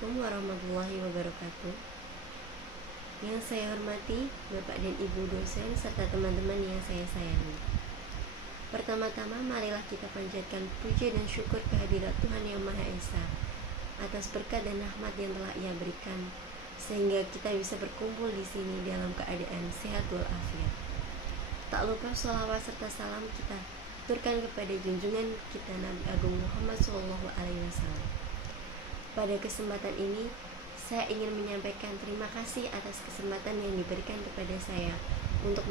Assalamualaikum warahmatullahi wabarakatuh. Yang saya hormati Bapak dan Ibu dosen serta teman-teman yang saya sayangi. Pertama-tama marilah kita panjatkan puji dan syukur kehadirat Tuhan Yang Maha Esa atas berkat dan rahmat yang telah Ia berikan sehingga kita bisa berkumpul di sini dalam keadaan sehat walafiat. Tak lupa sholawat serta salam kita aturkan kepada junjungan kita Nabi Agung Muhammad SAW. Pada kesempatan ini, saya ingin menyampaikan terima kasih atas kesempatan yang diberikan kepada saya untuk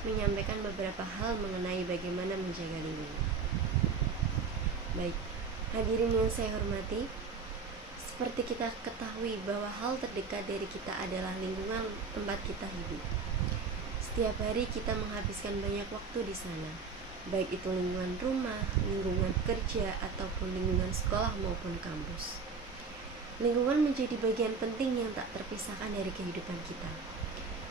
menyampaikan beberapa hal mengenai bagaimana menjaga lingkungan. Baik, hadirin yang saya hormati, seperti kita ketahui bahwa hal terdekat dari kita adalah lingkungan tempat kita hidup. Setiap hari kita menghabiskan banyak waktu di sana, baik itu lingkungan rumah, lingkungan kerja, ataupun lingkungan sekolah maupun kampus. Lingkungan menjadi bagian penting yang tak terpisahkan dari kehidupan kita.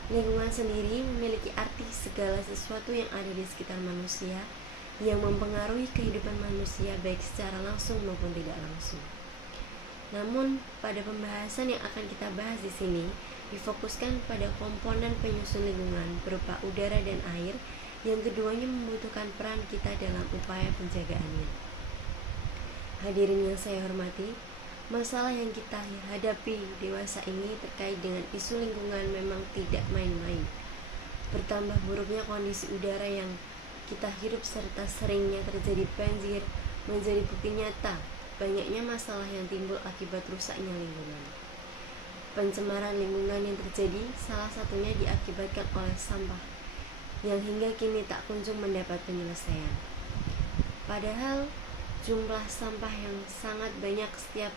Lingkungan sendiri memiliki arti segala sesuatu yang ada di sekitar manusia yang mempengaruhi kehidupan manusia baik secara langsung maupun tidak langsung. Namun, pada pembahasan yang akan kita bahas di sini difokuskan pada komponen penyusun lingkungan berupa udara dan air yang keduanya membutuhkan peran kita dalam upaya penjagaannya. Hadirin yang saya hormati, masalah yang kita hadapi dewasa ini terkait dengan isu lingkungan memang tidak main-main. Bertambah buruknya kondisi udara yang kita hirup serta seringnya terjadi banjir menjadi bukti nyata banyaknya masalah yang timbul akibat rusaknya lingkungan. Pencemaran lingkungan yang terjadi salah satunya diakibatkan oleh sampah yang hingga kini tak kunjung mendapat penyelesaian. Padahal jumlah sampah yang sangat banyak setiap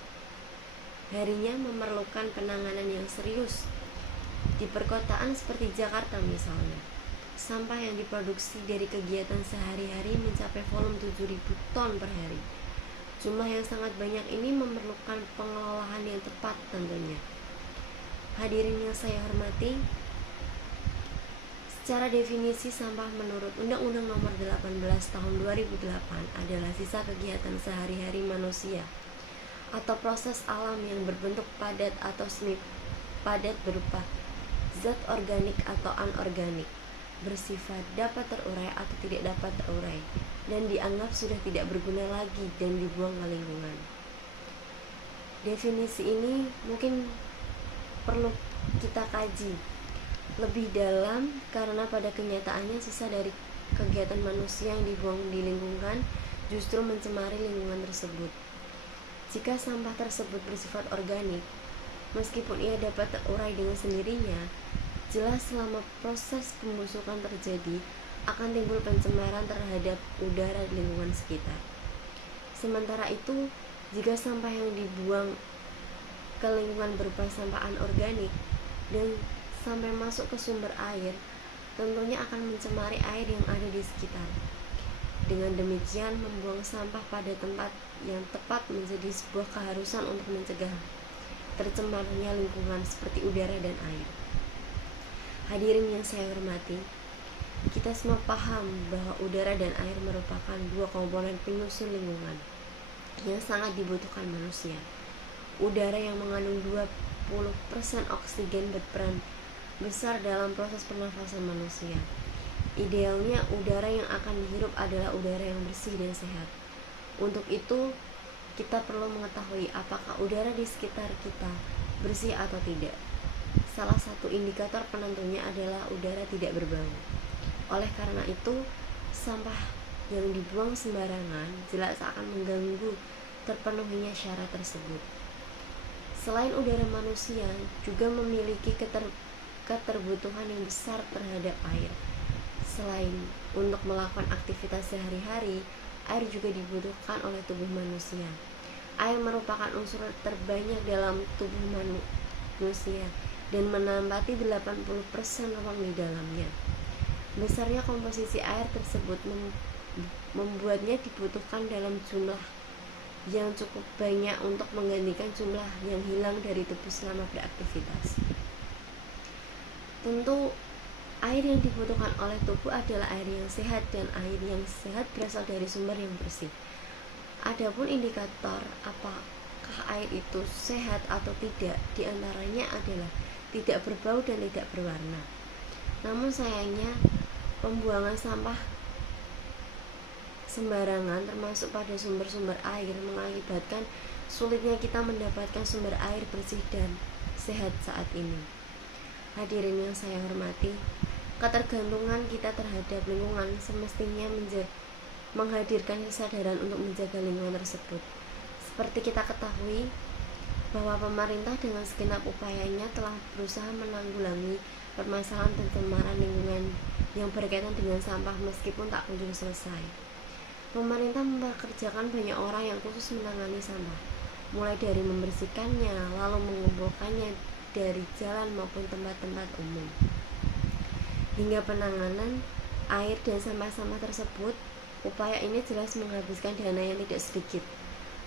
harinya memerlukan penanganan yang serius. Di perkotaan seperti Jakarta misalnya, sampah yang diproduksi dari kegiatan sehari-hari mencapai volume 7.000 ton per hari. Jumlah yang sangat banyak ini memerlukan pengelolaan yang tepat tentunya. Hadirin yang saya hormati, secara definisi sampah menurut Undang-Undang Nomor 18 Tahun 2008 adalah sisa kegiatan sehari-hari manusia atau proses alam yang berbentuk padat atau semi padat berupa zat organik atau anorganik, bersifat dapat terurai atau tidak dapat terurai, dan dianggap sudah tidak berguna lagi dan dibuang ke lingkungan. Definisi ini mungkin perlu kita kaji lebih dalam karena pada kenyataannya sisa dari kegiatan manusia yang dibuang di lingkungan justru mencemari lingkungan tersebut. Jika sampah tersebut bersifat organik, meskipun ia dapat terurai dengan sendirinya, jelas selama proses pembusukan terjadi akan timbul pencemaran terhadap udara di lingkungan sekitar. Sementara itu, jika sampah yang dibuang ke lingkungan berupa sampah anorganik dan sampai masuk ke sumber air, tentunya akan mencemari air yang ada di sekitar. Dengan demikian, membuang sampah pada tempat yang tepat menjadi sebuah keharusan untuk mencegah tercemarnya lingkungan seperti udara dan air. Hadirin yang saya hormati, kita semua paham bahwa udara dan air merupakan dua komponen penyusun lingkungan yang sangat dibutuhkan manusia. Udara yang mengandung 20% oksigen berperan besar dalam proses pernafasan manusia. Idealnya udara yang akan dihirup adalah udara yang bersih dan sehat. Untuk itu, kita perlu mengetahui apakah udara di sekitar kita bersih atau tidak. Salah satu indikator penentunya adalah udara tidak berbau. Oleh karena itu, sampah yang dibuang sembarangan jelas akan mengganggu terpenuhinya syarat tersebut. Selain udara, manusia juga memiliki keterbutuhan yang besar terhadap air. Selain untuk melakukan aktivitas sehari-hari, air juga dibutuhkan oleh tubuh manusia. Air merupakan unsur terbanyak dalam tubuh manusia dan menempati 80% ruang di dalamnya. Besarnya komposisi air tersebut membuatnya dibutuhkan dalam jumlah yang cukup banyak untuk menggantikan jumlah yang hilang dari tubuh selama beraktivitas. Tentu, air yang dibutuhkan oleh tubuh adalah air yang sehat, dan air yang sehat berasal dari sumber yang bersih. Adapun indikator air itu sehat atau tidak, diantaranya adalah tidak berbau dan tidak berwarna. Namun sayangnya pembuangan sampah sembarangan termasuk pada sumber-sumber air mengakibatkan sulitnya kita mendapatkan sumber air bersih dan sehat saat ini. Hadirin yang saya hormati, ketergantungan kita terhadap lingkungan semestinya menghadirkan kesadaran untuk menjaga lingkungan tersebut. Seperti kita ketahui bahwa pemerintah dengan segenap upayanya telah berusaha menanggulangi permasalahan pencemaran lingkungan yang berkaitan dengan sampah meskipun tak kunjung selesai. Pemerintah mempekerjakan banyak orang yang khusus menangani sampah, mulai dari membersihkannya, lalu mengumpulkannya dari jalan maupun tempat-tempat umum, hingga penanganan air dan sampah-sampah tersebut. Upaya ini jelas menghabiskan dana yang tidak sedikit.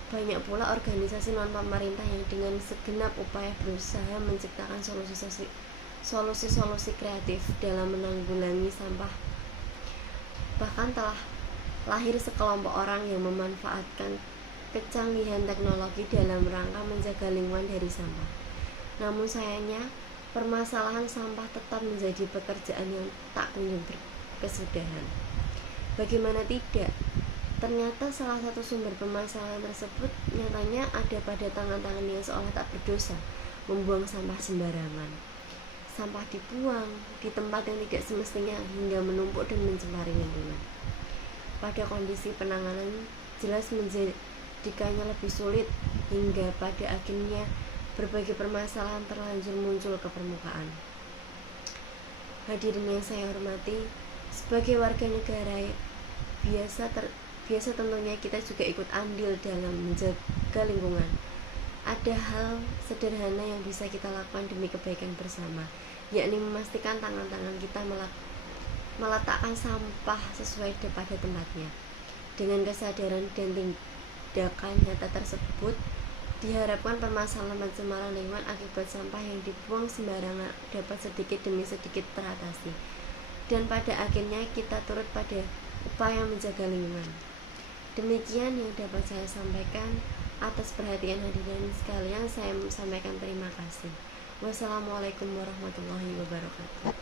Banyak pula organisasi non-pemerintah yang dengan segenap upaya berusaha menciptakan solusi-solusi kreatif dalam menanggulangi sampah. Bahkan telah lahir sekelompok orang yang memanfaatkan kecanggihan teknologi dalam rangka menjaga lingkungan dari sampah. Namun sayangnya, permasalahan sampah tetap menjadi pekerjaan yang tak kunjung berkesudahan. Bagaimana tidak? Ternyata salah satu sumber permasalahan tersebut nyatanya ada pada tangan-tangan yang seolah tak berdosa, membuang sampah sembarangan. Sampah dibuang di tempat yang tidak semestinya hingga menumpuk dan mencemari lingkungan. Pada kondisi penanganan jelas menjadikannya lebih sulit hingga pada akhirnya berbagai permasalahan terlanjur muncul ke permukaan. Hadirin yang saya hormati, sebagai warga negara biasa tentunya kita juga ikut andil dalam menjaga lingkungan. Ada hal sederhana yang bisa kita lakukan demi kebaikan bersama, yakni memastikan tangan-tangan kita meletakkan sampah sesuai pada tempatnya. Dengan kesadaran dan tindakan nyata tersebut, diharapkan permasalahan pencemaran lingkungan akibat sampah yang dibuang sembarangan dapat sedikit demi sedikit teratasi, dan pada akhirnya kita turut pada upaya menjaga lingkungan. Demikian yang dapat saya sampaikan. Atas perhatian hadirin sekalian, saya sampaikan terima kasih. Wassalamualaikum warahmatullahi wabarakatuh.